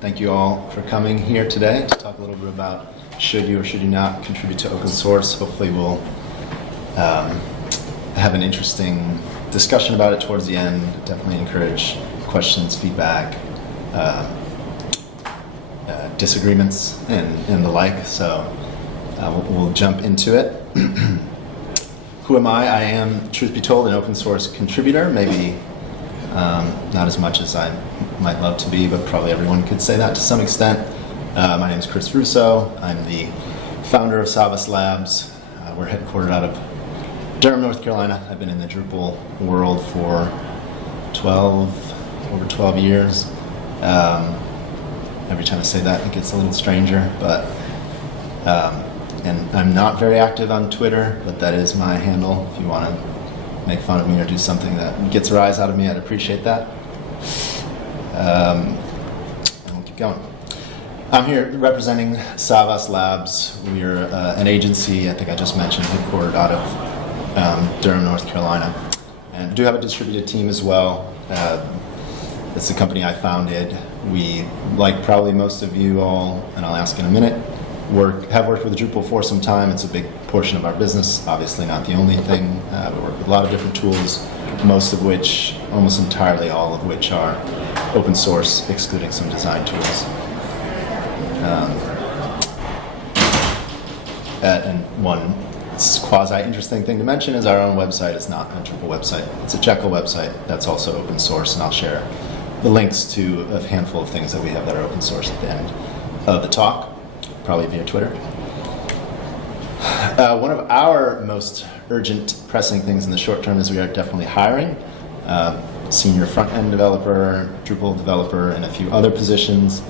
Thank you all for coming here today to talk a little bit about should you or should you not contribute to open source. Hopefully we'll have an interesting discussion about it towards the end. Definitely encourage questions, feedback, disagreements, and the like. So we'll jump into it. Who am I? I am, truth be told, an open source contributor. Maybe not as much as I might love to be, but probably everyone could say that to some extent. My name is Chris Russo. I'm the founder of Savas Labs. We're headquartered out of Durham, North Carolina. I've been in the Drupal world for over 12 years. Every time I say that, it gets a little stranger, but and I'm not very active on Twitter, but that is my handle. If you want to make fun of me or do something that gets a rise out of me, I'd appreciate that. And we'll keep going. I'm here representing Savas Labs. We're an agency, I think I just mentioned, headquartered out of Durham, North Carolina. And we do have a distributed team as well. It's the company I founded. We, like probably most of you all, and I'll ask in a minute, have worked with Drupal for some time. It's a big portion of our business, obviously not the only thing. We work with a lot of different tools, most of which, almost entirely all of which are open source, excluding some design tools. And one quasi-interesting thing to mention is our own website is not a Drupal website. It's a Jekyll website that's also open source, and I'll share the links to a handful of things that we have that are open source at the end of the talk, probably via Twitter. One of our most urgent, pressing things in the short term is we are definitely hiring. Senior front-end developer, Drupal developer, and a few other positions.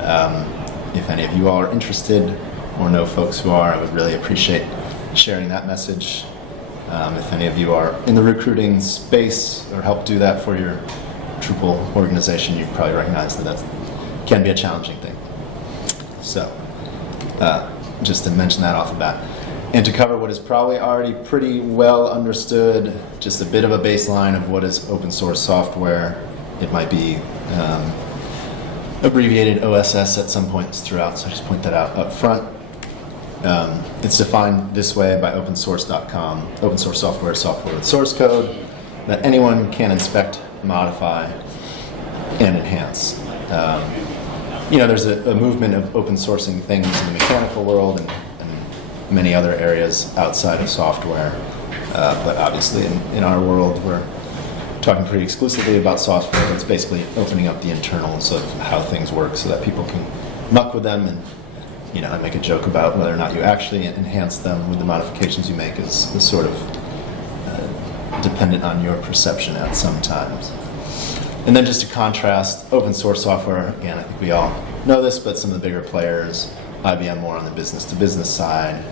If any of you all are interested or know folks who are, I would really appreciate sharing that message. If any of you are in the recruiting space or help do that for your Drupal organization, you probably recognize that can be a challenging thing. So, just to mention that off the bat. And to cover what is probably already pretty well understood, just a bit of a baseline of what is open source software. It might be abbreviated OSS at some points throughout, so I just point that out up front. It's defined this way by opensource.com. Open source software is software with source code that anyone can inspect, modify, and enhance. There's a movement of open sourcing things in the mechanical world and many other areas outside of software. But obviously in our world, we're talking pretty exclusively about software. It's basically opening up the internals of how things work so that people can muck with them and I make a joke about whether or not you actually enhance them with the modifications you make is sort of dependent on your perception at some times. And then just to contrast, open source software, again, I think we all know this, but some of the bigger players, IBM more on the business-to-business side,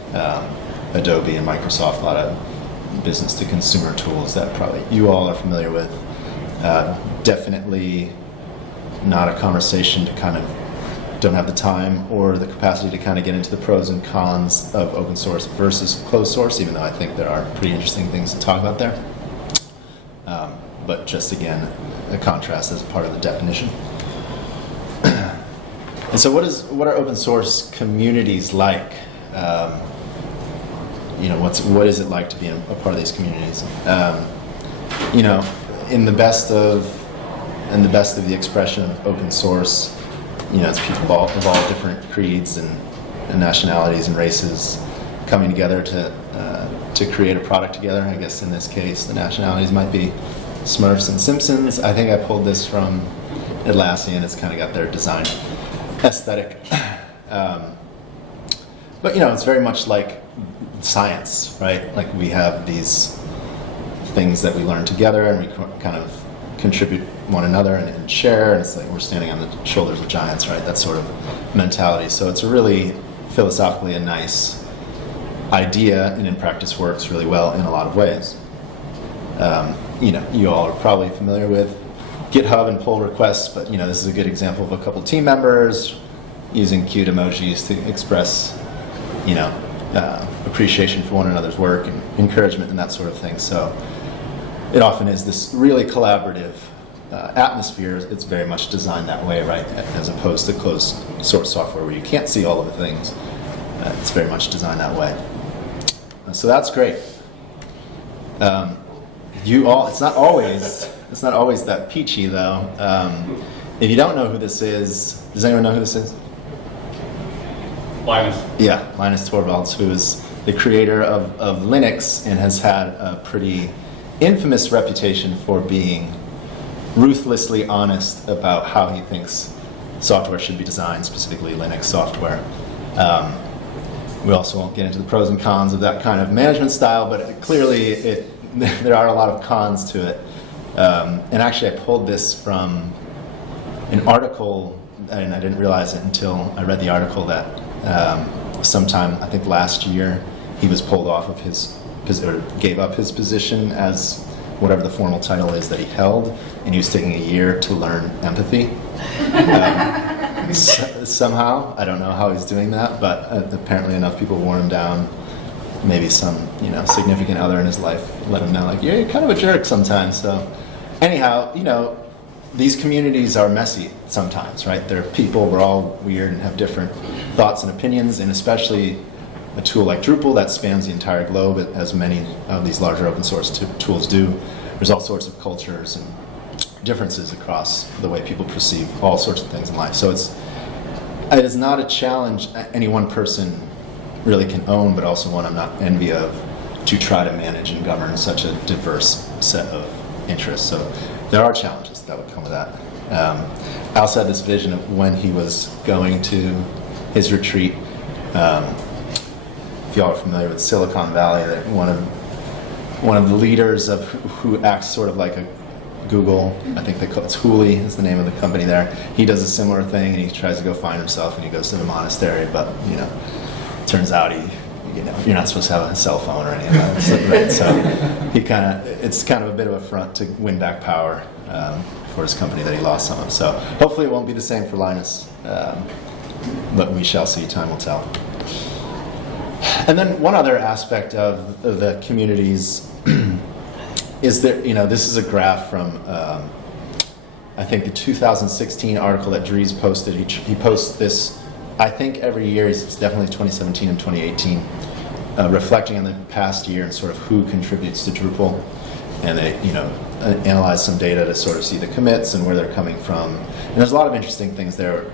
Adobe and Microsoft, a lot of business-to-consumer tools that probably you all are familiar with. Definitely not a conversation to kind of don't have the time or the capacity to kind of get into the pros and cons of open source versus closed source, even though I think there are pretty interesting things to talk about there. But just again, a contrast as part of the definition. And so what are open source communities like? What is it like to be a part of these communities? In the best of the expression of open source, it's people of all different creeds and nationalities and races coming together to create a product together. I guess in this case, the nationalities might be Smurfs and Simpsons. I think I pulled this from Atlassian. It's kind of got their design aesthetic. But it's very much like science, right? Like we have these things that we learn together and we kind of contribute one another and share, and it's like we're standing on the shoulders of giants, right? That sort of mentality. So it's a really philosophically a nice idea, and in practice works really well in a lot of ways. You all are probably familiar with GitHub and pull requests, but this is a good example of a couple team members using cute emojis to express, appreciation for one another's work and encouragement and that sort of thing. So it often is this really collaborative atmosphere, it's very much designed that way, right? As opposed to closed source software where you can't see all of the things. It's very much designed that way. So that's great. It's not always that peachy though. If you don't know who this is, does anyone know who this is? Linus. Yeah, Linus Torvalds, who is the creator of Linux and has had a pretty infamous reputation for being ruthlessly honest about how he thinks software should be designed, specifically Linux software. We also won't get into the pros and cons of that kind of management style, but clearly there are a lot of cons to it. And actually I pulled this from an article, and I didn't realize it until I read the article, that sometime, I think last year, he was pulled off of or gave up his position as whatever the formal title is that he held, and he was taking a year to learn empathy. Somehow, I don't know how he's doing that, but apparently enough people wore him down. Maybe some, significant other in his life let him know, like, yeah, you're kind of a jerk sometimes. So, anyhow, these communities are messy sometimes, right? They're people, we're all weird and have different thoughts and opinions, and especially a tool like Drupal that spans the entire globe, as many of these larger open source tools do. There's all sorts of cultures and differences across the way people perceive all sorts of things in life. So it is not a challenge any one person really can own, but also one I'm not envy of, to try to manage and govern such a diverse set of interests. So there are challenges that would come with that. I also had this vision of when he was going to his retreat. If y'all are familiar with Silicon Valley, that one of the leaders of who acts sort of like a Google, I think it's Hooli is the name of the company there. He does a similar thing, and he tries to go find himself, and he goes to the monastery, but turns out you're not supposed to have a cell phone or anything like that. Right? So it's kind of a bit of a front to win back power for his company that he lost some of. So hopefully it won't be the same for Linus, but we shall see. Time will tell. And then one other aspect of the communities is that, this is a graph from, I think, the 2016 article that Dries posted. He posts this, I think, every year. It's definitely 2017 and 2018, reflecting on the past year and sort of who contributes to Drupal. And they, analyze some data to sort of see the commits and where they're coming from. And there's a lot of interesting things there,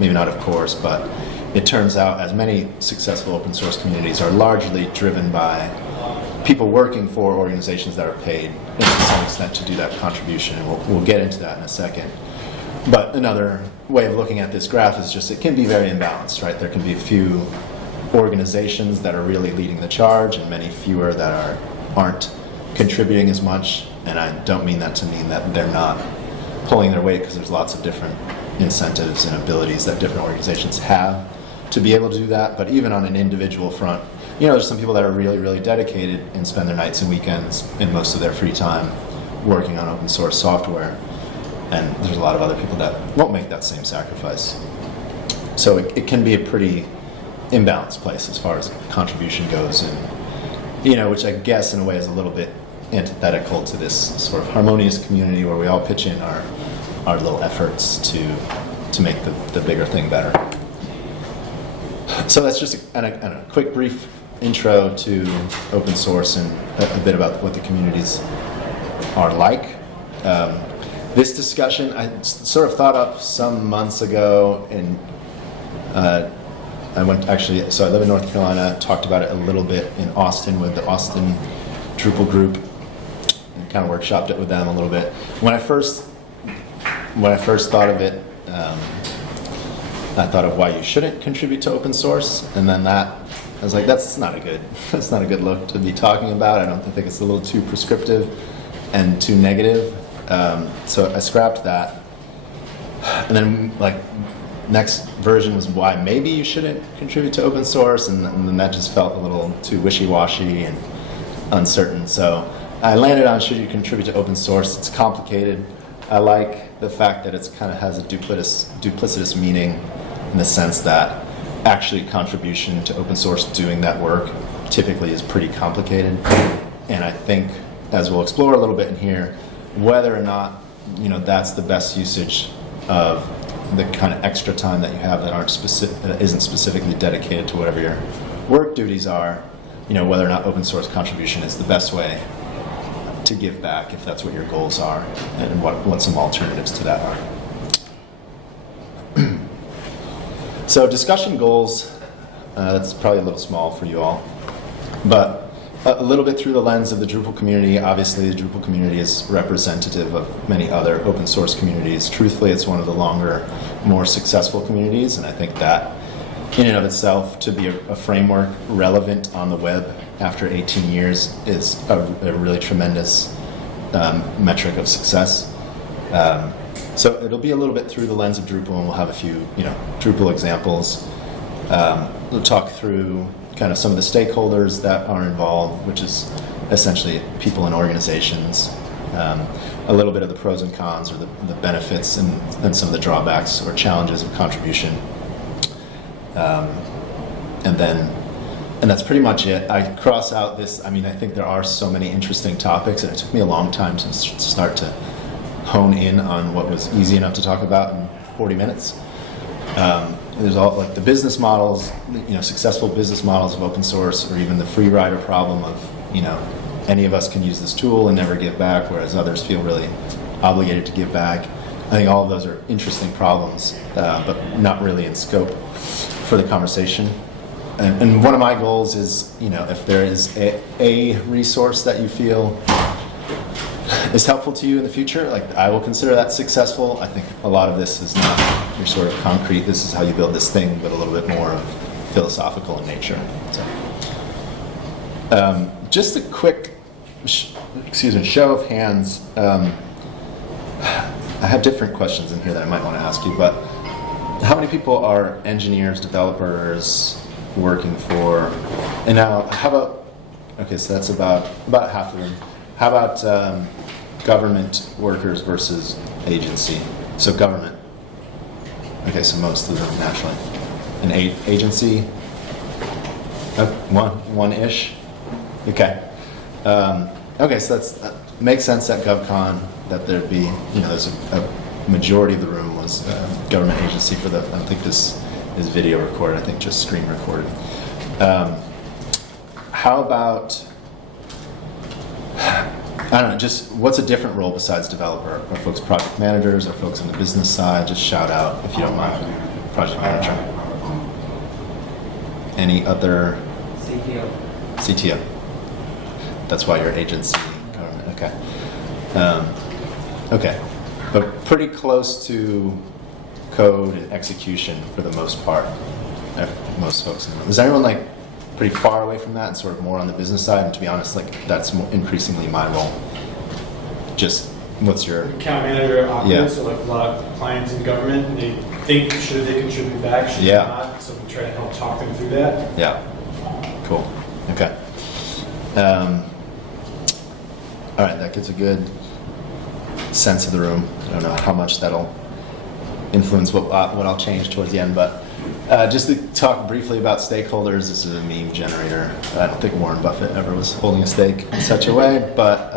maybe not of course, but it turns out as many successful open source communities are largely driven by people working for organizations that are paid to some extent to do that contribution, and we'll get into that in a second. But another way of looking at this graph is just it can be very imbalanced, right? There can be a few organizations that are really leading the charge and many fewer that aren't contributing as much, and I don't mean that to mean that they're not pulling their weight, because there's lots of different incentives and abilities that different organizations have to be able to do that. But even on an individual front, there's some people that are really, really dedicated and spend their nights and weekends and most of their free time working on open source software. And there's a lot of other people that won't make that same sacrifice. So it can be a pretty imbalanced place as far as contribution goes, and which I guess in a way is a little bit antithetical to this sort of harmonious community where we all pitch in our little efforts to make the bigger thing better. So that's just a quick brief intro to open source and a bit about what the communities are like. This discussion I sort of thought up some months ago, and I live in North Carolina, talked about it a little bit in Austin with the Austin Drupal group, and kind of workshopped it with them a little bit. When I first thought of it, I thought of why you shouldn't contribute to open source, and then I was like, that's not a good look to be talking about. I don't think it's a little too prescriptive and too negative. So I scrapped that, and then next version was why maybe you shouldn't contribute to open source, and then that just felt a little too wishy-washy and uncertain. So I landed on should you contribute to open source. It's complicated. I like the fact that it kind of has a duplicitous meaning, in the sense that actually contribution to open source, doing that work, typically is pretty complicated. And I think, as we'll explore a little bit in here, whether or not that's the best usage of the kind of extra time that you have that isn't specifically dedicated to whatever your work duties are, whether or not open source contribution is the best way to give back if that's what your goals are, and what some alternatives to that are. So discussion goals, that's probably a little small for you all, but a little bit through the lens of the Drupal community. Obviously, the Drupal community is representative of many other open source communities. Truthfully, it's one of the longer, more successful communities, and I think that in and of itself, to be a framework relevant on the web after 18 years is a really tremendous metric of success. So it'll be a little bit through the lens of Drupal, and we'll have a few Drupal examples. We'll talk through kind of some of the stakeholders that are involved, which is essentially people and organizations, a little bit of the pros and cons, or the benefits and some of the drawbacks or challenges of contribution. And that's pretty much it. I cross out this, I think there are so many interesting topics, and it took me a long time to start to hone in on what was easy enough to talk about in 40 minutes. There's all like the business models, successful business models of open source, or even the free rider problem of, any of us can use this tool and never give back, whereas others feel really obligated to give back. I think all of those are interesting problems, but not really in scope for the conversation. And one of my goals is, if there is a resource that you feel is helpful to you in the future, I will consider that successful. I think a lot of this is not your sort of concrete, this is how you build this thing, but a little bit more of philosophical in nature. So, just a quick, show of hands. I have different questions in here that I might want to ask you, but how many people are engineers, developers, working for, and now how about, okay, so that's about half of them. How about government workers versus agency? So government. Okay, so most of them naturally. An agency, one-ish. Okay. Okay, so that makes sense at GovCon that there'd be, there's a majority of the room was government agency for the, I don't think this is video recorded, I think just screen recorded. How about, I don't know, just what's a different role besides developer? Are folks project managers? Are folks on the business side? Just shout out if you don't mind. Project manager. Any other? CTO. That's why you're agency government. Okay. Okay. But pretty close to code and execution for the most part. Most folks in the room. Is anyone pretty far away from that and sort of more on the business side? And to be honest, that's increasingly my role. Just what's your account manager at Oculus? Yeah. So a lot of clients in government, and they think should they contribute back, should they not? So we try to help talk them through that. Yeah. Cool. Okay. All right, that gives a good sense of the room. I don't know how much that'll influence what I'll change towards the end, but just to talk briefly about stakeholders. This is a meme generator. I don't think Warren Buffett ever was holding a stake in such a way, but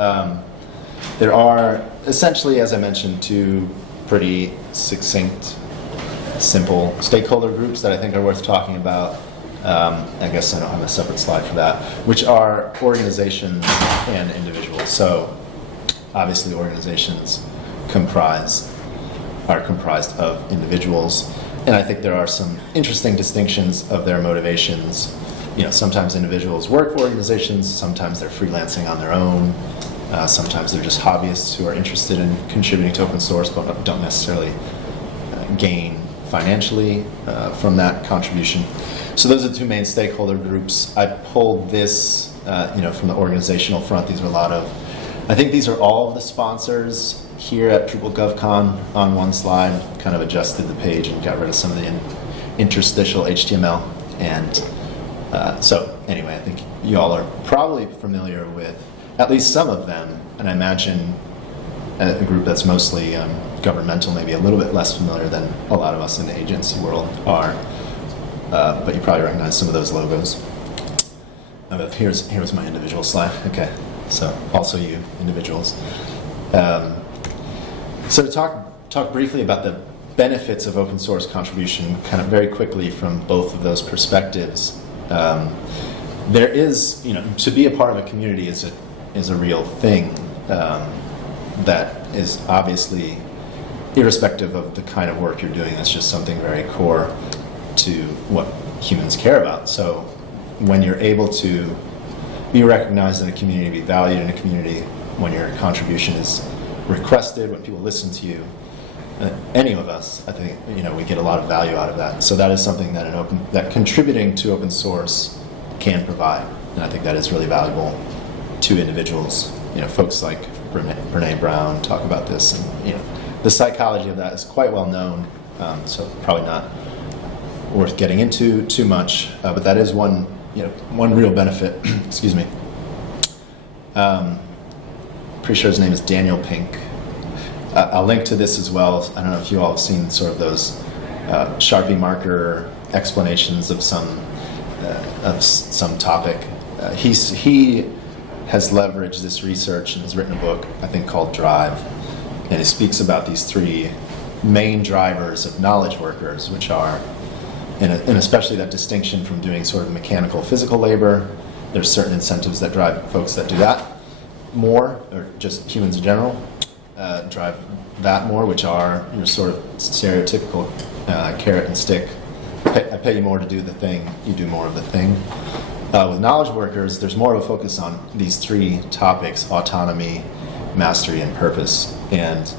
there are essentially, as I mentioned, two pretty succinct, simple stakeholder groups that I think are worth talking about. I guess I don't have a separate slide for that, which are organizations and individuals. So obviously organizations are comprised of individuals, and I think there are some interesting distinctions of their motivations. Sometimes individuals work for organizations, sometimes they're freelancing on their own, sometimes they're just hobbyists who are interested in contributing to open source but don't necessarily gain financially from that contribution. So those are the two main stakeholder groups. I pulled this from the organizational front. These are a lot of, I think these are all of the sponsors here at Drupal GovCon on one slide. Kind of adjusted the page and got rid of some of the interstitial HTML. And so anyway, I think you all are probably familiar with at least some of them. And I imagine a group that's mostly governmental, maybe a little bit less familiar than a lot of us in the agency world are. But you probably recognize some of those logos. Here's my individual slide. Okay, so also you individuals. So to talk briefly about the benefits of open source contribution, kind of very quickly from both of those perspectives. There is, to be a part of a community is a real thing that is obviously irrespective of the kind of work you're doing. It's just something very core to what humans care about. So when you're able to be recognized in a community, be valued in a community, when your contribution is requested, when people listen to you, any of us, I think, we get a lot of value out of that. So that is something that contributing to open source can provide, and I think that is really valuable to individuals. Folks like Brene Brown talk about this, and the psychology of that is quite well known. So probably not worth getting into too much, but that is one real benefit. Excuse me. Pretty sure his name is Daniel Pink. I'll link to this as well. I don't know if you all have seen sort of those Sharpie marker explanations of some topic. He has leveraged this research and has written a book, I think, called Drive, and it speaks about these three main drivers of knowledge workers, which are, and especially that distinction from doing sort of mechanical, physical labor. There's certain incentives that drive folks that do that more, or just humans in general, drive that more, which are your sort of stereotypical carrot and stick. I pay you more to do the thing, you do more of the thing. With knowledge workers, there's more of a focus on these three topics: autonomy, mastery, and purpose. And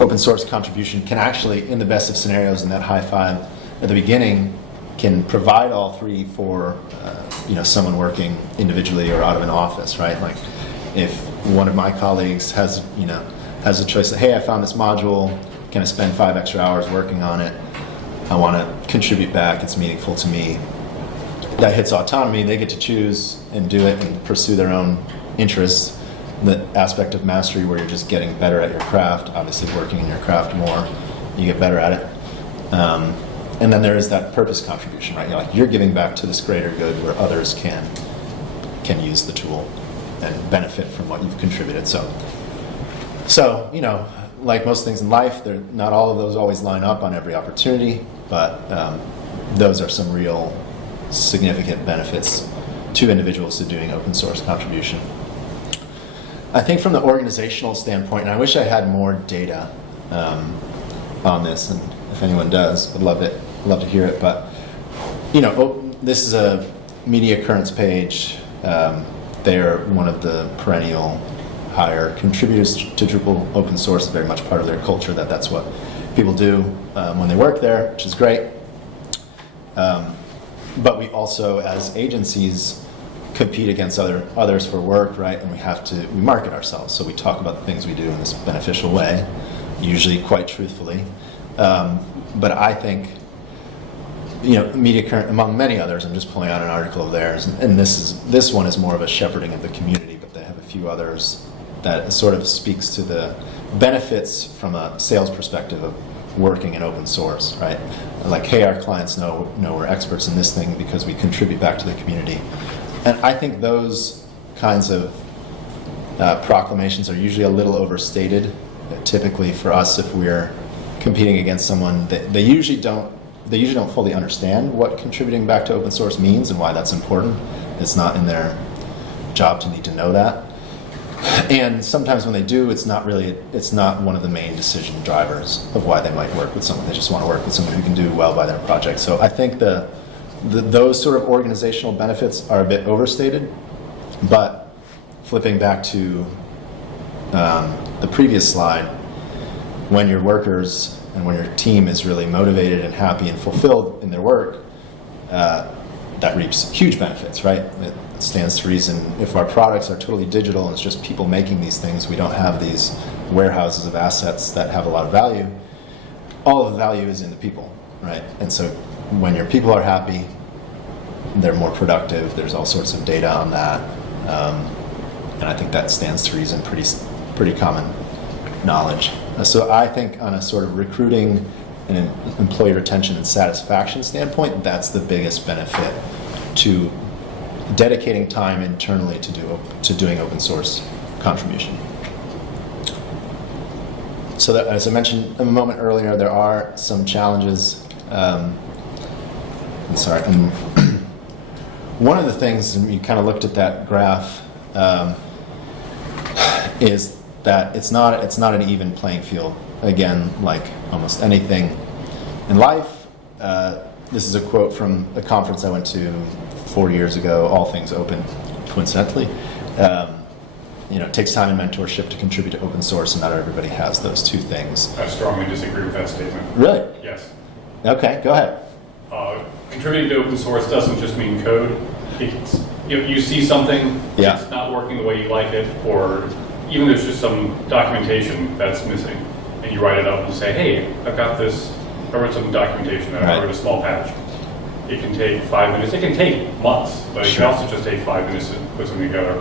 open source contribution can actually, in the best of scenarios, in that high five at the beginning, can provide all three for someone working individually or out of an office, right? Like if one of my colleagues has a choice that, hey, I found this module, can I spend 5 extra hours working on it? I want to contribute back, it's meaningful to me. That hits autonomy, they get to choose and do it and pursue their own interests. The aspect of mastery where you're just getting better at your craft, obviously working in your craft more, you get better at it. And then there is that purpose contribution, right? You're giving back to this greater good where others can use the tool and benefit from what you've contributed. So like most things in life, not all of those always line up on every opportunity, but those are some real significant benefits to individuals to doing open source contribution. I think from the organizational standpoint, and I wish I had more data on this, and if anyone does, I'd love to hear it. But this is a media currents page. They're one of the perennial higher contributors to Drupal open source, very much part of their culture. That's what people do when they work there, which is great. But we also, as agencies, compete against others for work, right? And we market ourselves. So we talk about the things we do in this beneficial way, usually quite truthfully. But I think, Media Current, among many others, I'm just pulling out an article of theirs, and this one is more of a shepherding of the community, but they have a few others that sort of speaks to the benefits from a sales perspective of working in open source, right? Like, hey, our clients know we're experts in this thing because we contribute back to the community. And I think those kinds of proclamations are usually a little overstated. Typically for us, if we're competing against someone, they usually don't fully understand what contributing back to open source means and why that's important. It's not in their job to need to know that. And sometimes when they do, it's not one of the main decision drivers of why they might work with someone. They just want to work with someone who can do well by their project. So I think those sort of organizational benefits are a bit overstated. But flipping back to the previous slide, when your workers and when your team is really motivated and happy and fulfilled in their work, that reaps huge benefits, right? It stands to reason if our products are totally digital and it's just people making these things, we don't have these warehouses of assets that have a lot of value. All of the value is in the people, right? And so when your people are happy, they're more productive. There's all sorts of data on that. And I think that stands to reason, pretty common knowledge. So I think on a sort of recruiting and employee retention and satisfaction standpoint, that's the biggest benefit to dedicating time internally to doing open source contribution. so that, as I mentioned a moment earlier, there are some challenges. I'm sorry. And one of the things, and you kind of looked at that graph, is that it's not an even playing field. Again, like almost anything in life. This is a quote from a conference I went to 4 years ago, All Things Open, coincidentally. It takes time and mentorship to contribute to open source, and not everybody has those two things. I strongly disagree with that statement. Really? Yes. Okay, go ahead. Contributing to open source doesn't just mean code. You see something, Yeah. it's not working the way you like it, or even there's just some documentation that's missing, and you write it up and say, hey, I've got this, I wrote some documentation, I Right. wrote a small patch. It can take 5 minutes, it can take months, but it Sure. can also just take 5 minutes to put something together,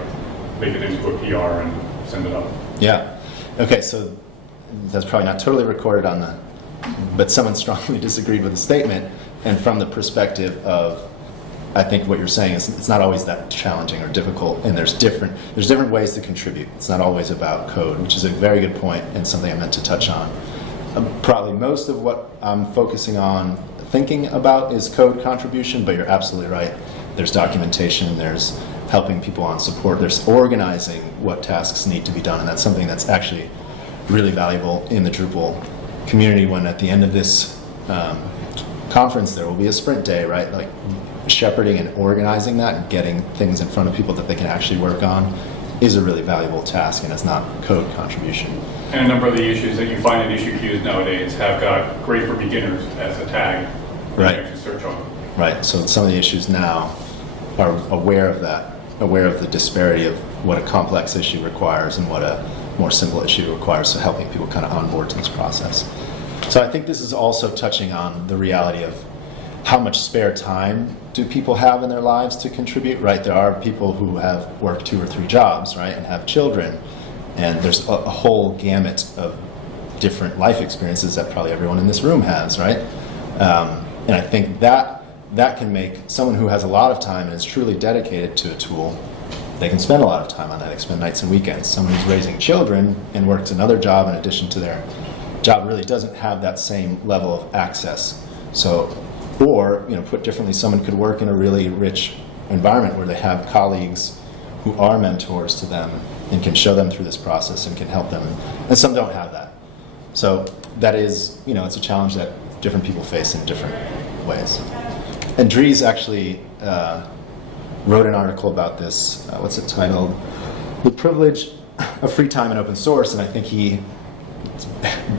make it into a PR and send it up. Yeah. Okay, so that's probably not totally recorded on the, but someone strongly disagreed with the statement, and from the perspective of, I think what you're saying is it's not always that challenging or difficult, and there's different ways to contribute. It's not always about code, which is a very good point and something I meant to touch on. Probably most of what I'm focusing on thinking about is code contribution, but you're absolutely right. There's documentation, there's helping people on support, there's organizing what tasks need to be done, and that's something that's actually really valuable in the Drupal community when at the end of this conference there will be a sprint day, right? Like shepherding and organizing that and getting things in front of people that they can actually work on is a really valuable task, and it's not code contribution. And a number of the issues that you find in issue queues nowadays have got great for beginners as a tag. Right. You can actually search on. Right, so some of the issues now are aware of that, aware of the disparity of what a complex issue requires and what a more simple issue requires, so helping people kind of onboard to this process. So I think this is also touching on the reality of how much spare time do people have in their lives to contribute, right? There are people who have worked 2 or 3 jobs, right, and have children, and there's a whole gamut of different life experiences that probably everyone in this room has, right? And I think that can make someone who has a lot of time and is truly dedicated to a tool, they can spend a lot of time on that. They can spend nights and weekends. Someone who's raising children and works another job in addition to their job really doesn't have that same level of access. So, or, put differently, someone could work in a really rich environment where they have colleagues who are mentors to them and can show them through this process and can help them. And some don't have that. So that is, it's a challenge that different people face in different ways. And Dries actually wrote an article about this. What's it titled? The Privilege of Free Time in Open Source. And I think he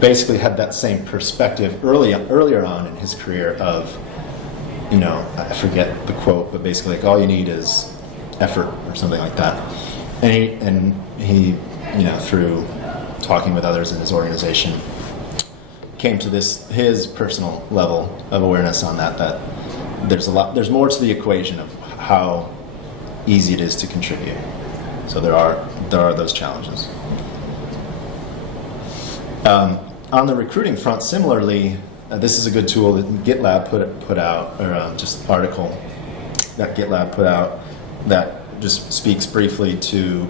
basically had that same perspective earlier on in his career of, I forget the quote, but basically like all you need is effort or something like that. And he through talking with others in his organization, came to his personal level of awareness on that there's more to the equation of how easy it is to contribute. So there are those challenges. On the recruiting front, similarly, this is a good tool that GitLab put out, or just article that GitLab put out that just speaks briefly to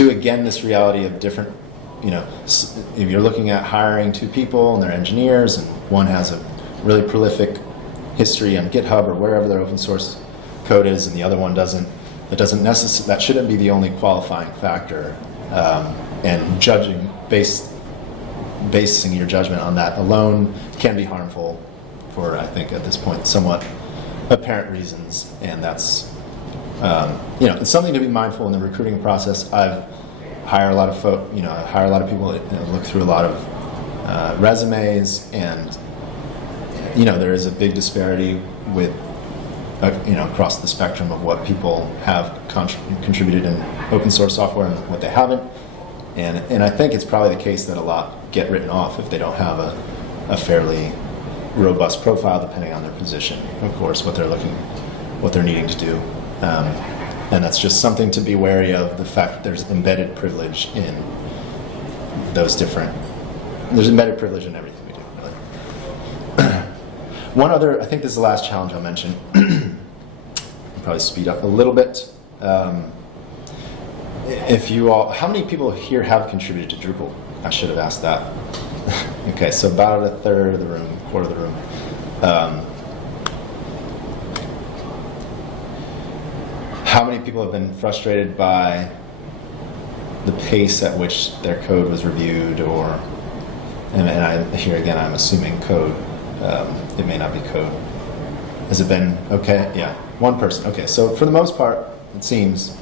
again this reality of different. If you're looking at hiring 2 people and they're engineers, and one has a really prolific history on GitHub or wherever their open source code is, and the other one doesn't, that shouldn't be the only qualifying factor. And basing your judgment on that alone can be harmful for, I think, at this point, somewhat apparent reasons. And that's, it's something to be mindful in the recruiting process. I hire a lot of people that look through a lot of resumes, and there is a big disparity with across the spectrum of what people have contributed in open source software and what they haven't. And I think it's probably the case that a lot get written off if they don't have a fairly robust profile, depending on their position, of course, what they're needing to do. And that's just something to be wary of, the fact that there's embedded privilege in there's embedded privilege in everything we do, really. One other, I think this is the last challenge I'll mention. I'll probably speed up a little bit. How many people here have contributed to Drupal? I should have asked that. Okay, so about a third of the room, quarter of the room. How many people have been frustrated by the pace at which their code was reviewed, or, here again, I'm assuming code. It may not be code. Has it been okay? Yeah, one person. Okay, so for the most part, it seems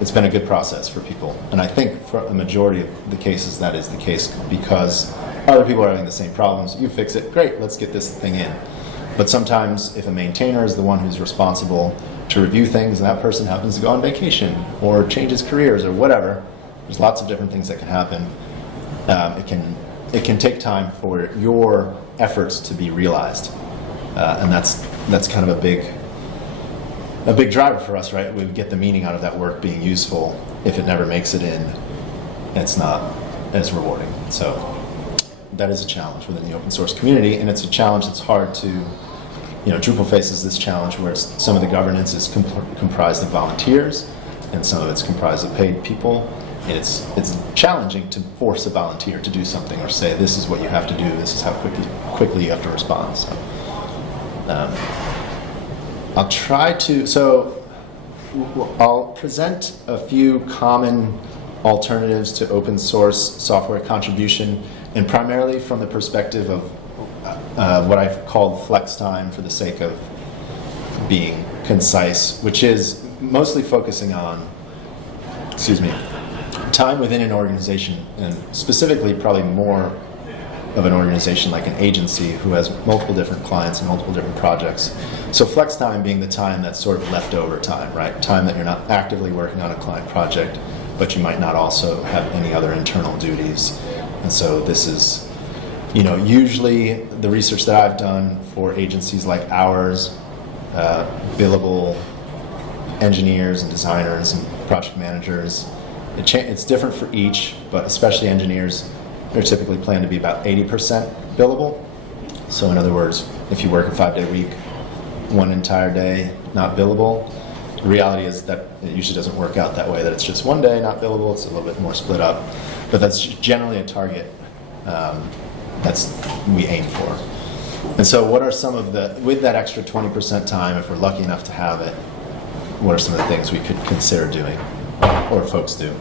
it's been a good process for people. And I think for the majority of the cases, that is the case because other people are having the same problems. You fix it, great, let's get this thing in. But sometimes if a maintainer is the one who's responsible to review things and that person happens to go on vacation or changes careers or whatever, there's lots of different things that can happen. It can take time for your efforts to be realized. And that's kind of a big driver for us, right? We get the meaning out of that work being useful. If it never makes it in, it's not as rewarding. So that is a challenge within the open source community, and it's a challenge that's hard to, Drupal faces this challenge where some of the governance is comprised of volunteers, and some of it's comprised of paid people. It's challenging to force a volunteer to do something or say, this is what you have to do, this is how quickly you have to respond. So I'll present a few common alternatives to open source software contribution, and primarily from the perspective of what I've called flex time for the sake of being concise, which is mostly focusing on, time within an organization, and specifically probably more of an organization like an agency who has multiple different clients and multiple different projects. So flex time being the time that's sort of leftover time, right? Time that you're not actively working on a client project, but you might not also have any other internal duties. And so this is, usually the research that I've done for agencies like ours, billable engineers and designers and project managers, it's different for each, but especially engineers, they're typically planned to be about 80% billable. So in other words, if you work a 5-day week, one entire day not billable, the reality is that it usually doesn't work out that way, that it's just one day not billable, it's a little bit more split up. But that's generally a target we aim for. And so what are some of with that extra 20% time, if we're lucky enough to have it, what are some of the things we could consider doing, or folks do?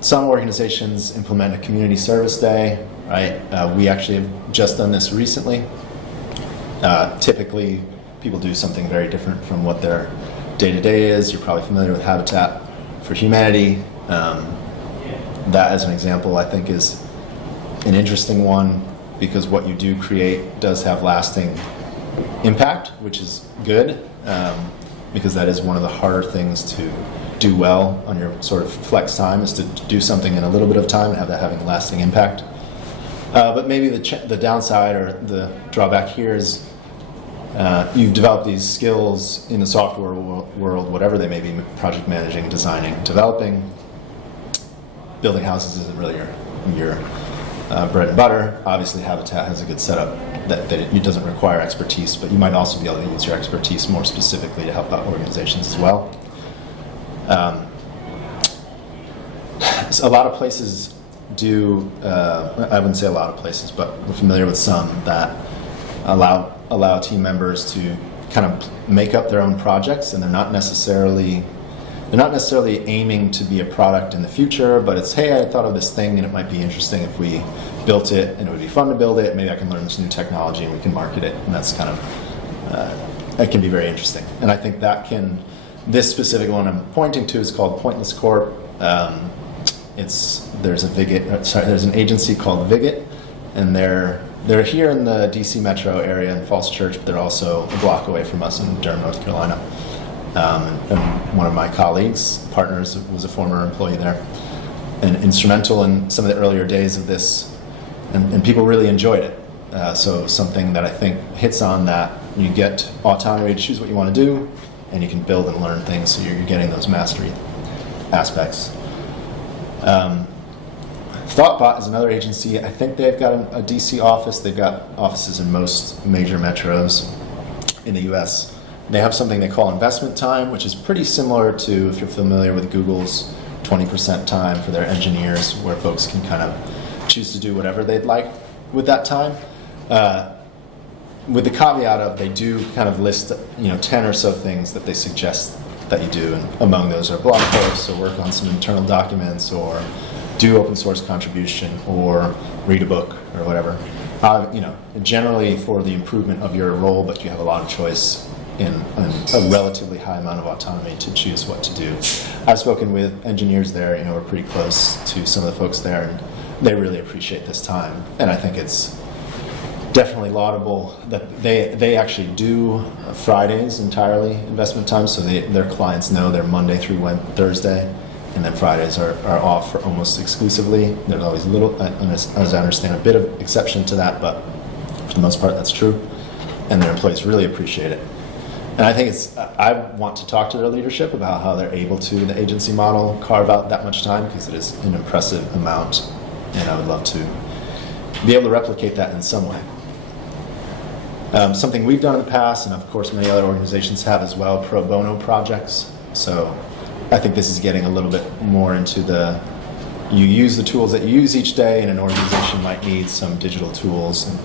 Some organizations implement a community service day, right? We actually have just done this recently. Typically, people do something very different from what their day-to-day is. You're probably familiar with Habitat for Humanity. That, as an example, I think is an interesting one because what you do create does have lasting impact, which is good, because that is one of the harder things to do well on your sort of flex time, is to do something in a little bit of time and have that having a lasting impact. But maybe the downside or the drawback here is you've developed these skills in the software world, whatever they may be, project managing, designing, developing. Building houses isn't really your bread and butter. Obviously, Habitat has a good setup that it doesn't require expertise, but you might also be able to use your expertise more specifically to help out organizations as well. So a lot of places do, I wouldn't say a lot of places, but we're familiar with some that allow team members to kind of make up their own projects, and they're not necessarily aiming to be a product in the future, but it's, hey, I thought of this thing and it might be interesting if we built it, and it would be fun to build it. Maybe I can learn this new technology and we can market it, and that's kind of, it can be very interesting. And I think this specific one I'm pointing to is called Pointless Corp. There's an agency called Viget, and they're here in the DC metro area in Falls Church, but they're also a block away from us in Durham, North Carolina. And one of my colleagues, partners, was a former employee there, and instrumental in some of the earlier days of this, and people really enjoyed it. So something that I think hits on that, you get autonomy to choose what you want to do, and you can build and learn things, so you're getting those mastery aspects. Thoughtbot is another agency. I think they've got a DC office. They've got offices in most major metros in the US. They have something they call investment time, which is pretty similar to, if you're familiar with Google's 20% time for their engineers, where folks can kind of choose to do whatever they'd like with that time. With the caveat of they do kind of list 10 or so things that they suggest that you do, and among those are blog posts or work on some internal documents or do open source contribution or read a book or whatever. Generally for the improvement of your role, but you have a lot of choice in a relatively high amount of autonomy to choose what to do. I've spoken with engineers there, we're pretty close to some of the folks there, and they really appreciate this time. And I think it's definitely laudable that they actually do Fridays entirely investment time, so their clients know they're Monday through Thursday, and then Fridays are off for almost exclusively. There's always a little, as I understand, a bit of exception to that, but for the most part that's true, and their employees really appreciate it. And I think I want to talk to their leadership about how they're able to, in the agency model, carve out that much time, because it is an impressive amount, and I would love to be able to replicate that in some way. Something we've done in the past, and of course many other organizations have as well, pro bono projects. So I think this is getting a little bit more into you use the tools that you use each day, and an organization might need some digital tools. And,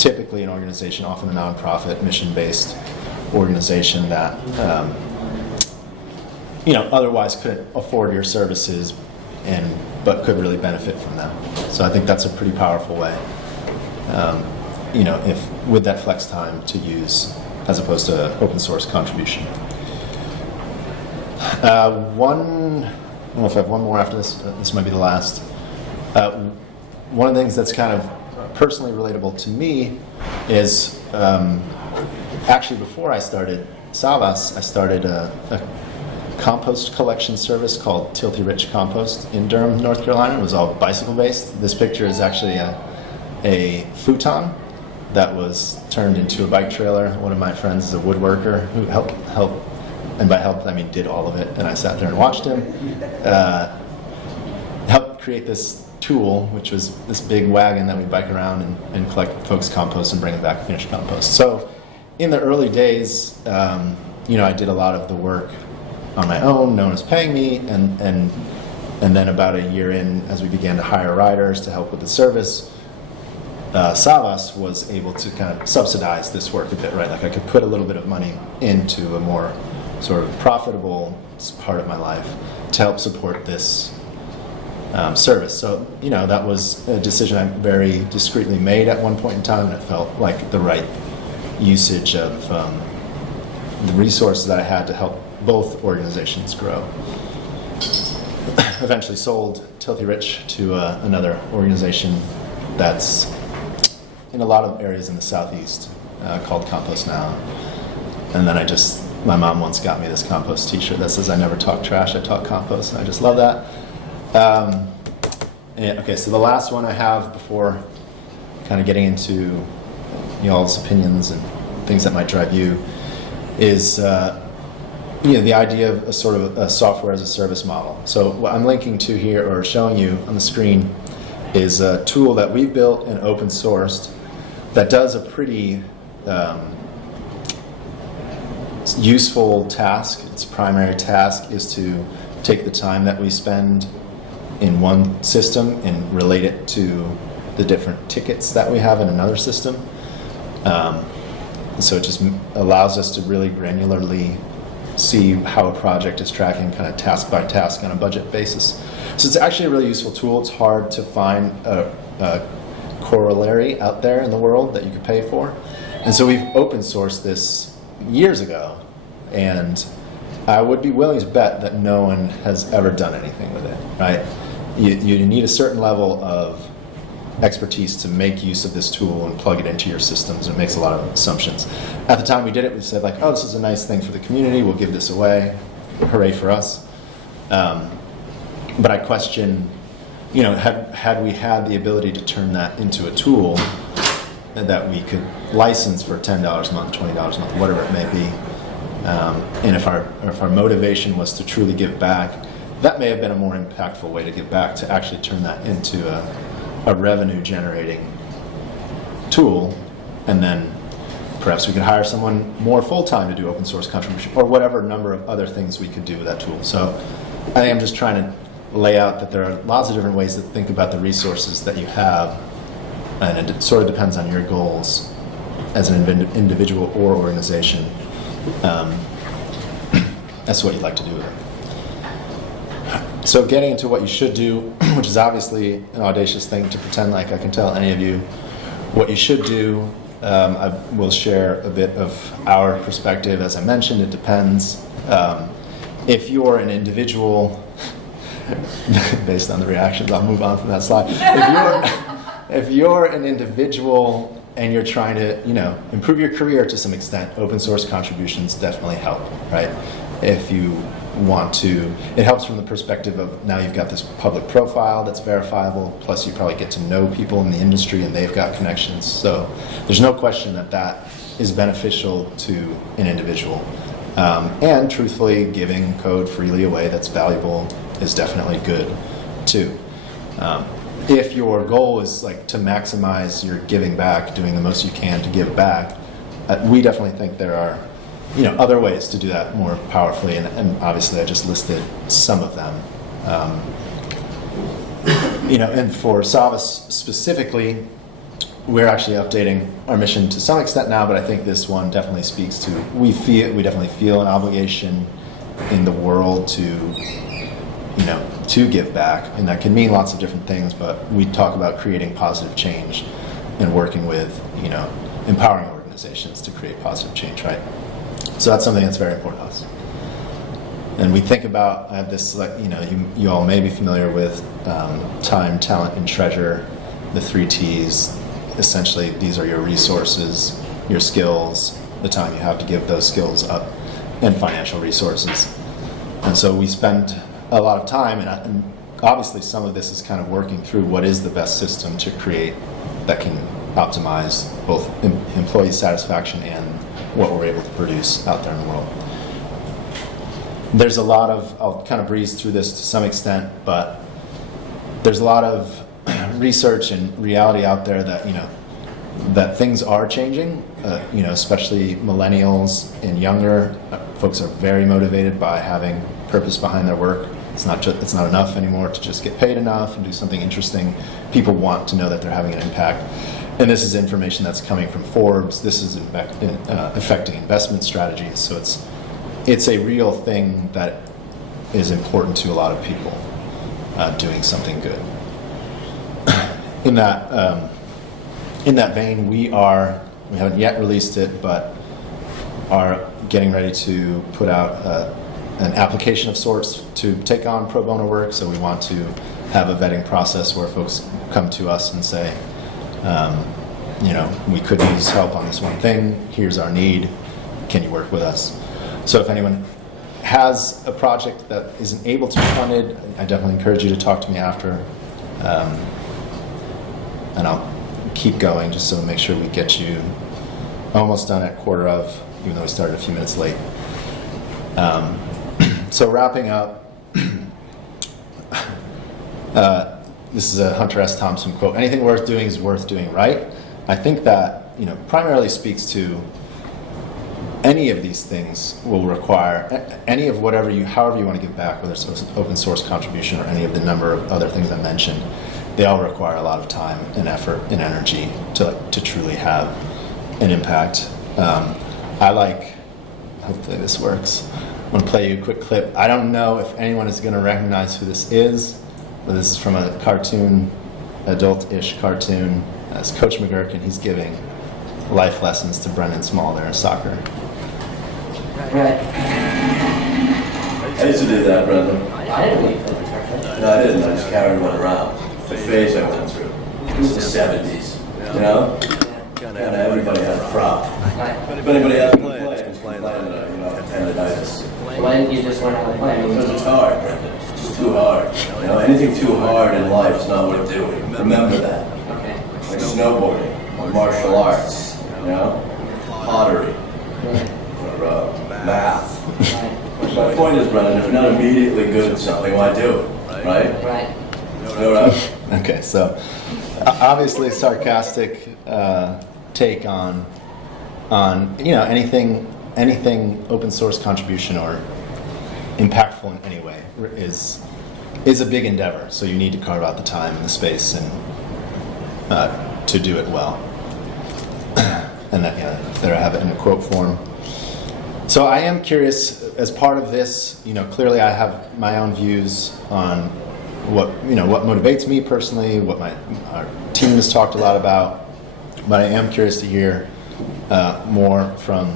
typically an organization, often a nonprofit, mission-based organization that otherwise couldn't afford your services, but could really benefit from them. So I think that's a pretty powerful way. If with that flex time to use, as opposed to open source contribution. I don't know if I have one more after this. This might be the last. One of the things that's kind of personally relatable to me is actually before I started Savas, I started a compost collection service called Tilty Rich Compost in Durham, North Carolina. It was all bicycle based. This picture is actually a futon that was turned into a bike trailer. One of my friends is a woodworker who helped, and by help I mean did all of it, and I sat there and watched him. Helped create this tool, which was this big wagon that we bike around and collect folks' compost and bring it back finished compost. So in the early days, I did a lot of the work on my own. No one was paying me, and then about a year in, as we began to hire riders to help with the service, Savas was able to kind of subsidize this work a bit, right? Like I could put a little bit of money into a more sort of profitable part of my life to help support this service. So, that was a decision I very discreetly made at one point in time, and it felt like the right usage of the resources that I had to help both organizations grow. Eventually sold Tilty Rich to another organization that's in a lot of areas in the Southeast called Compost Now. And then my mom once got me this compost t-shirt that says, "I never talk trash, I talk compost," and I just love that. Okay, so the last one I have before kind of getting into y'all's opinions and things that might drive you is the idea of a sort of a software as a service model. So what I'm linking to here, or showing you on the screen, is a tool that we've built and open sourced that does a pretty useful task. Its primary task is to take the time that we spend in one system and relate it to the different tickets that we have in another system. So it just allows us to really granularly see how a project is tracking kind of task by task on a budget basis. So it's actually a really useful tool. It's hard to find a corollary out there in the world that you could pay for. And so we've open sourced this years ago, and I would be willing to bet that no one has ever done anything with it, right? You need a certain level of expertise to make use of this tool and plug it into your systems. It makes a lot of assumptions. At the time we did it, we said like, oh, this is a nice thing for the community, we'll give this away, hooray for us. But I question, had we had the ability to turn that into a tool that we could license for $10 a month, $20 a month, whatever it may be, and if our motivation was to truly give back, that may have been a more impactful way to give back, to actually turn that into a revenue generating tool, and then perhaps we could hire someone more full-time to do open source contribution, or whatever number of other things we could do with that tool. So I think I'm just trying to lay out that there are lots of different ways to think about the resources that you have, and it sort of depends on your goals as an individual or organization. That's what you'd like to do with it. So getting into what you should do, which is obviously an audacious thing to pretend like I can tell any of you what you should do. I will share a bit of our perspective. As I mentioned, it depends. If you're an individual, based on the reactions, I'll move on from that slide. If you're an individual and you're trying to, improve your career to some extent, open source contributions definitely help, right? If you want to, it helps from the perspective of now you've got this public profile that's verifiable, plus you probably get to know people in the industry and they've got connections. So there's no question that that is beneficial to an individual. And truthfully, giving code freely away that's valuable is definitely good too. If your goal is like to maximize your giving back, doing the most you can to give back, we definitely think there are other ways to do that more powerfully, and obviously I just listed some of them. And for Savas specifically, we're actually updating our mission to some extent now, but I think this one definitely speaks to, we definitely feel an obligation in the world to give back, and that can mean lots of different things, but we talk about creating positive change and working with, empowering organizations to create positive change, right? So that's something that's very important to us. And we think about, I have this, you all may be familiar with time, talent, and treasure, the 3 T's. Essentially, these are your resources, your skills, the time you have to give those skills up, and financial resources. And so we spend a lot of time, and obviously some of this is kind of working through what is the best system to create that can optimize both employee satisfaction and what we're able to produce out there in the world. There's a lot of, I'll kind of breeze through this to some extent, but there's a lot of research and reality out there that, that things are changing, especially millennials and younger. Folks are very motivated by having purpose behind their work. It's not enough anymore to just get paid enough and do something interesting. People want to know that they're having an impact. And this is information that's coming from Forbes. This is affecting investment strategies. So it's a real thing that is important to a lot of people, doing something good. In that vein, we haven't yet released it, but are getting ready to put out an application of sorts to take on pro bono work. So we want to have a vetting process where folks come to us and say, we could use help on this one thing. Here's our need. Can you work with us? So if anyone has a project that isn't able to be funded, I definitely encourage you to talk to me after. And I'll keep going just so make sure we get you almost done at 1:15, even though we started a few minutes late. So wrapping up, this is a Hunter S. Thompson quote: "Anything worth doing is worth doing right." I think that primarily speaks to any of these things will require any of however you want to give back, whether it's open source contribution or any of the number of other things I mentioned. They all require a lot of time and effort and energy to truly have an impact. Hopefully this works. I'm going to play you a quick clip. I don't know if anyone is going to recognize who this is, but this is from a cartoon, adult-ish cartoon. It's Coach McGurk, and he's giving life lessons to Brendan Small there in soccer. Right. I used to do that, Brendan. I didn't wait for the perfect. No, I didn't. I just carried one around. The phase I went through. It was the 70s, And everybody had a prop. Right. If anybody asked me to play, I was complaining that I had tendonitis. Why didn't you just learn how to play? Because it's hard, Brendan. It's too hard. Anything too hard in life is not worth doing. Remember that. Okay. Like snowboarding, or martial arts, pottery, or math. Right. My point is, Brendan, if you're not immediately good at something, why do it, right? Right. Okay, so obviously sarcastic take on anything open source contribution or impactful in any way is is a big endeavor. So you need to carve out the time and the space and to do it well. And that, there I have it in a quote form. So I am curious, as part of this, clearly I have my own views on what motivates me personally, what our team has talked a lot about, but I am curious to hear more from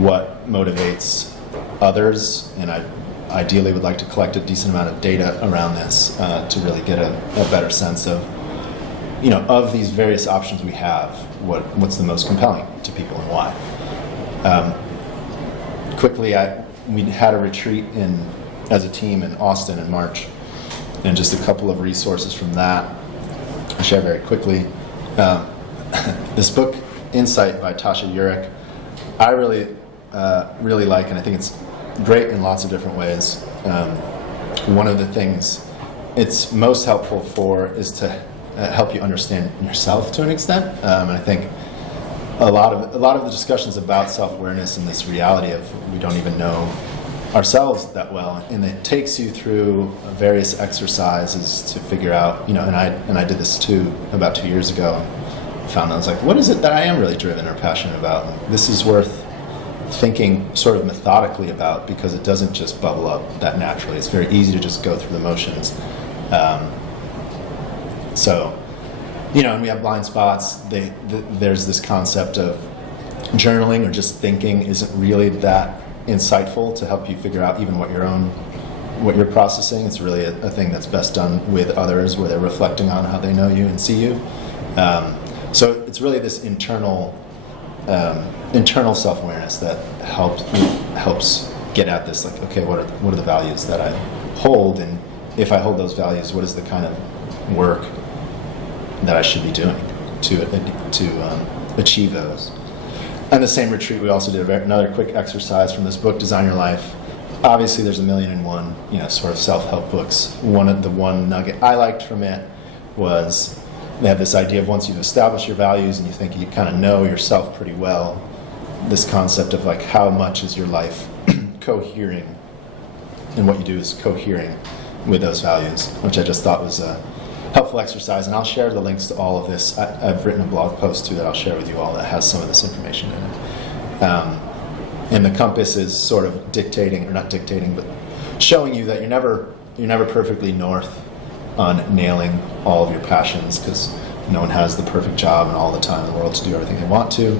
what motivates others, and I ideally would like to collect a decent amount of data around this to really get a better sense of, of these various options we have, what's the most compelling to people and why. Quickly, we had a retreat as a team in Austin in March, and just a couple of resources from that I'll share very quickly. This book, Insight by Tasha Eurich, I really like, and I think it's great in lots of different ways. One of the things it's most helpful for is to help you understand yourself to an extent, and I think a lot of the discussions about self-awareness and this reality of we don't even know ourselves that well, and it takes you through various exercises to figure out, and I did this too about 2 years ago. I found that I was like, what is it that I am really driven or passionate about? This is worth thinking sort of methodically about, because it doesn't just bubble up that naturally. It's very easy to just go through the motions. And we have blind spots. There's this concept of journaling or just thinking isn't really that insightful to help you figure out even what you're processing. It's really a thing that's best done with others, where they're reflecting on how they know you and see you. So it's really this internal self-awareness that helps get at this, like, okay, what are the values that I hold, and if I hold those values, what is the kind of work that I should be doing to achieve those. On the same retreat, we also did another quick exercise from this book, Design Your Life. Obviously, there's 1,000,001, sort of self-help books. One nugget I liked from it was they have this idea of once you've established your values and you think you kind of know yourself pretty well, this concept of like how much is your life cohering, and what you do is cohering with those values, which I just thought was a helpful exercise, and I'll share the links to all of this. I've written a blog post too that I'll share with you all that has some of this information in it. And the compass is sort of dictating, or not dictating, but showing you that you're never perfectly north on nailing all of your passions, because no one has the perfect job and all the time in the world to do everything they want to.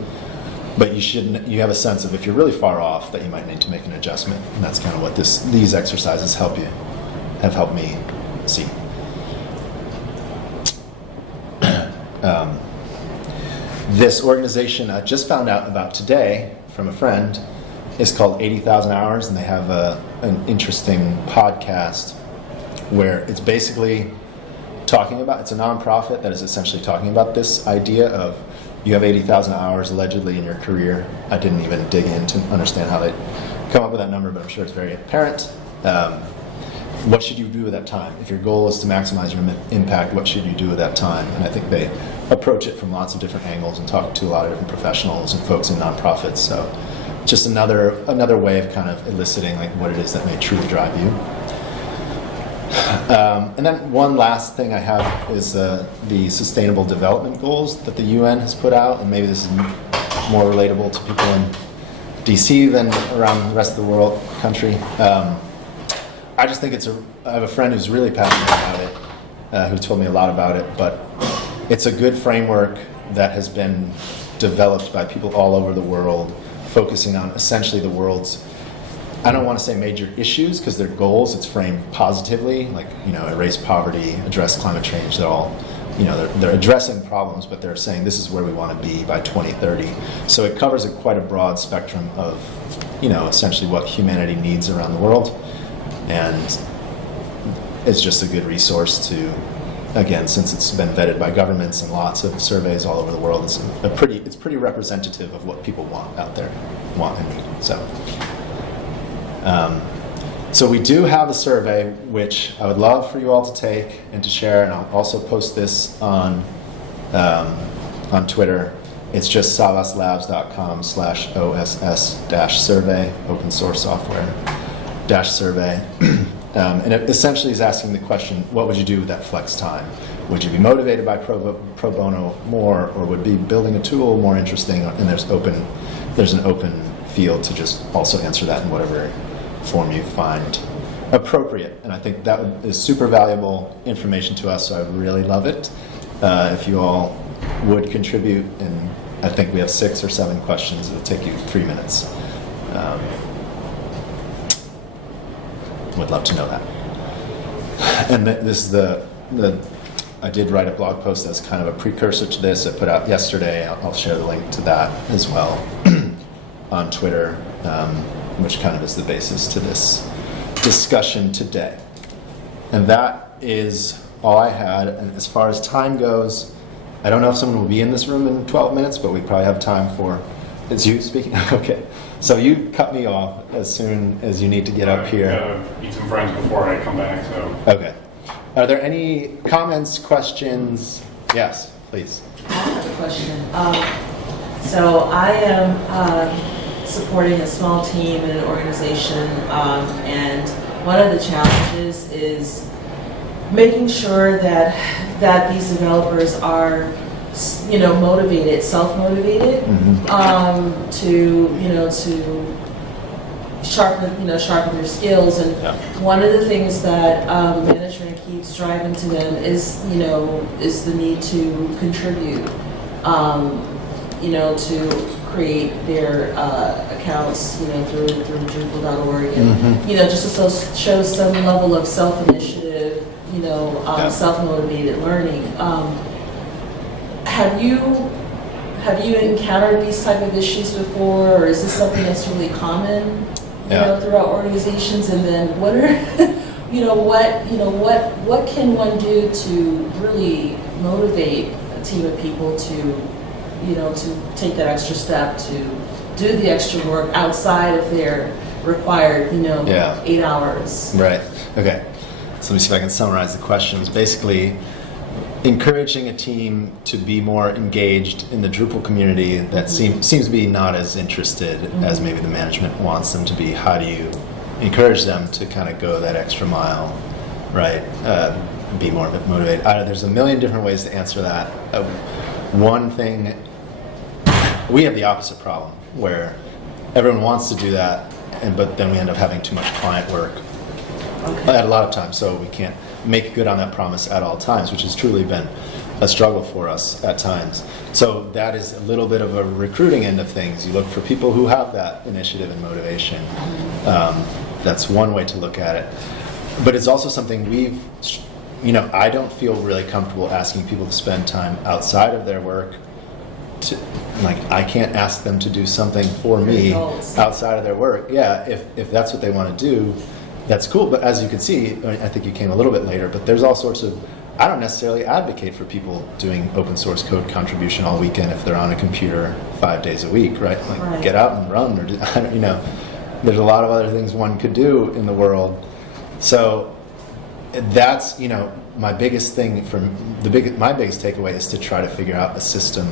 But you have a sense of, if you're really far off, that you might need to make an adjustment, and that's kind of what these exercises have helped me see. This organization I just found out about today from a friend is called 80,000 Hours, and they have an interesting podcast where it's basically talking about, it's a nonprofit that is essentially talking about this idea of you have 80,000 hours allegedly in your career. I didn't even dig in to understand how they come up with that number, but I'm sure it's very apparent. What should you do with that time? If your goal is to maximize your impact, what should you do with that time? And I think they approach it from lots of different angles and talk to a lot of different professionals and folks in nonprofits. So just another way of kind of eliciting like what it is that may truly drive you. And then one last thing I have is the Sustainable Development Goals that the UN has put out, and maybe this is more relatable to people in DC than around the rest of the world, country. I just think I have a friend who's really passionate about it, who told me a lot about it, but it's a good framework that has been developed by people all over the world, focusing on essentially the world's, I don't want to say major issues, because they're goals, it's framed positively, like, erase poverty, address climate change. They're all, they're addressing problems, but they're saying this is where we want to be by 2030. So it covers quite a broad spectrum of, essentially what humanity needs around the world. And it's just a good resource to, again, since it's been vetted by governments and lots of surveys all over the world, it's pretty representative of what people want out there, want and need. So we do have a survey, which I would love for you all to take and to share, and I'll also post this on Twitter. It's just savaslabs.com/OSS-survey, open source software -survey. And it essentially is asking the question, what would you do with that flex time? Would you be motivated by pro bono more, or would be building a tool more interesting? And there's an open field to just also answer that in whatever form you find appropriate. And I think that is super valuable information to us, so I would really love it if you all would contribute. And I think we have 6 or 7 questions. It'll take you 3 minutes. Would love to know that. And this is I did write a blog post that's kind of a precursor to this. I put out yesterday. I'll share the link to that as well on Twitter, which kind of is the basis to this discussion today. And that is all I had. And as far as time goes, I don't know if someone will be in this room in 12 minutes, but we probably have time for... It's you speaking? Okay. So you cut me off as soon as you need to get up here. Gotta meet some friends before I come back, so. Okay. Are there any comments, questions? Yes, please. I have a question. So I am supporting a small team in an organization, and one of the challenges is making sure that these developers are, motivated, self-motivated, to sharpen their skills. And one of the things that management keeps driving to them is the need to contribute, to create their accounts, through Drupal.org, and just to show some level of self-initiative, self-motivated learning. Have you encountered these type of issues before, or is this something that's really common, throughout organizations? And then what are, what can one do to really motivate a team of people to take that extra step, to do the extra work outside of their required, 8 hours? Right. Okay. So let me see if I can summarize the questions. Basically, encouraging a team to be more engaged in the Drupal community that seems to be not as interested as maybe the management wants them to be. How do you encourage them to kind of go that extra mile, right? Be more motivated. There's a million different ways to answer that. One thing, we have the opposite problem where everyone wants to do that, but then we end up having too much client work at a lot of times, so we can't make good on that promise at all times, which has truly been a struggle for us at times. So that is a little bit of a recruiting end of things. You look for people who have that initiative and motivation. That's one way to look at it. But it's also something I don't feel really comfortable asking people to spend time outside of their work. I can't ask them to do something for me outside of their work. Yeah, if that's what they want to do, that's cool. But as you can see, I think you came a little bit later, but there's all sorts of, I don't necessarily advocate for people doing open source code contribution all weekend if they're on a computer 5 days a week, right? Get out and run, or there's a lot of other things one could do in the world. So that's, my biggest thing my biggest takeaway is to try to figure out a system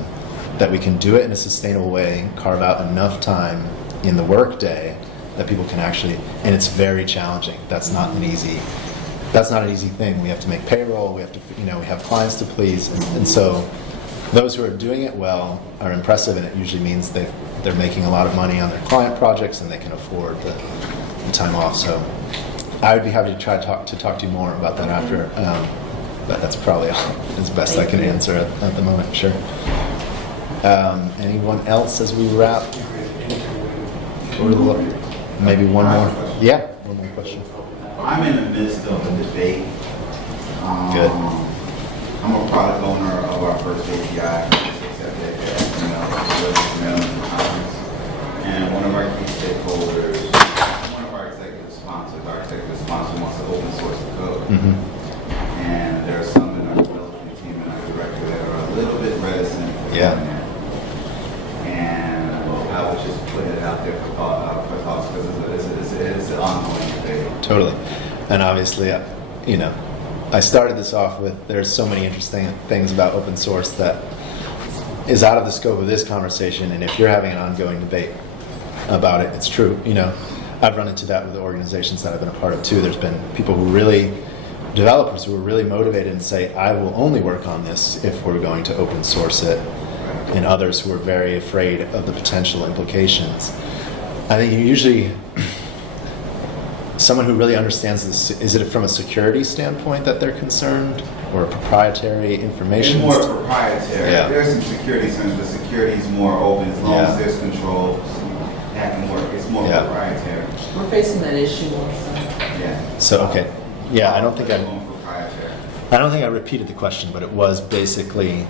that we can do it in a sustainable way, carve out enough time in the workday that people can actually, and it's very challenging. That's not an easy thing. We have to make payroll, we have to, we have clients to please, and so those who are doing it well are impressive, and it usually means they're making a lot of money on their client projects and they can afford the time off. So I would be happy to try to talk to you more about that after, but that's probably as best I can answer at the moment. Sure. Anyone else as we wrap? Maybe one more. Yeah, one more question. I'm in the midst of a debate. Good. I'm a product owner of our first API, and one of our key stakeholders, one of our executive sponsors, wants to open source the code. And there are some in our development team and our director that are a little bit reticent. And I would just put it out there for thoughts, because it's an ongoing debate. Totally. And obviously, I started this off with, there's so many interesting things about open source that is out of the scope of this conversation, and if you're having an ongoing debate about it, it's true. I've run into that with the organizations that I've been a part of too. There's been people developers who are really motivated and say, I will only work on this if we're going to open source it, and others who are very afraid of the potential implications. I think usually someone who really understands this, is it from a security standpoint that they're concerned, or a proprietary information? It's more proprietary. Yeah. There's some security centers, but security is more open as long Yeah. as there's control. That can work. It's more Yeah. proprietary. We're facing that issue also. Yeah. So, okay. Yeah, I don't think It's more proprietary. I repeated the question, but it was basically,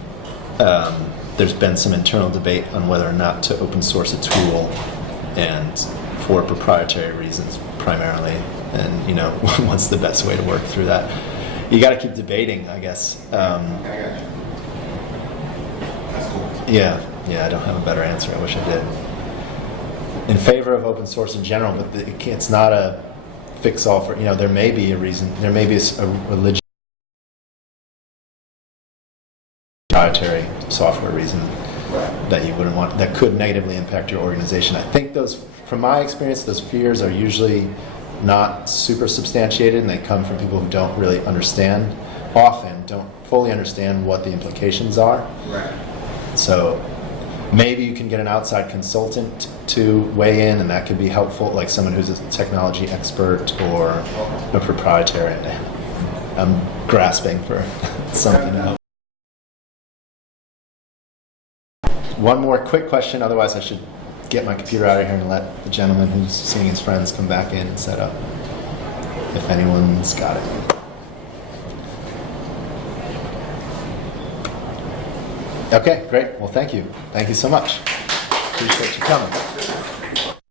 there's been some internal debate on whether or not to open source a tool, and for proprietary reasons primarily, and what's the best way to work through that. You got to keep debating, I guess. Okay, I got you. That's cool. Yeah, I don't have a better answer. I wish I did. In favor of open source in general, but it's not a fix-all for, there may be a reason, there may be a legit proprietary software reason that you wouldn't want, that could negatively impact your organization. I think from my experience, those fears are usually not super substantiated, and they come from people who don't really often don't fully understand what the implications are. Right. So maybe you can get an outside consultant to weigh in, and that could be helpful, like someone who's a technology expert or a proprietary. I'm grasping for something else. One more quick question, otherwise I should get my computer out of here and let the gentleman who's seeing his friends come back in and set up, if anyone's got it. Okay, great. Well, thank you. Thank you so much. Appreciate you coming.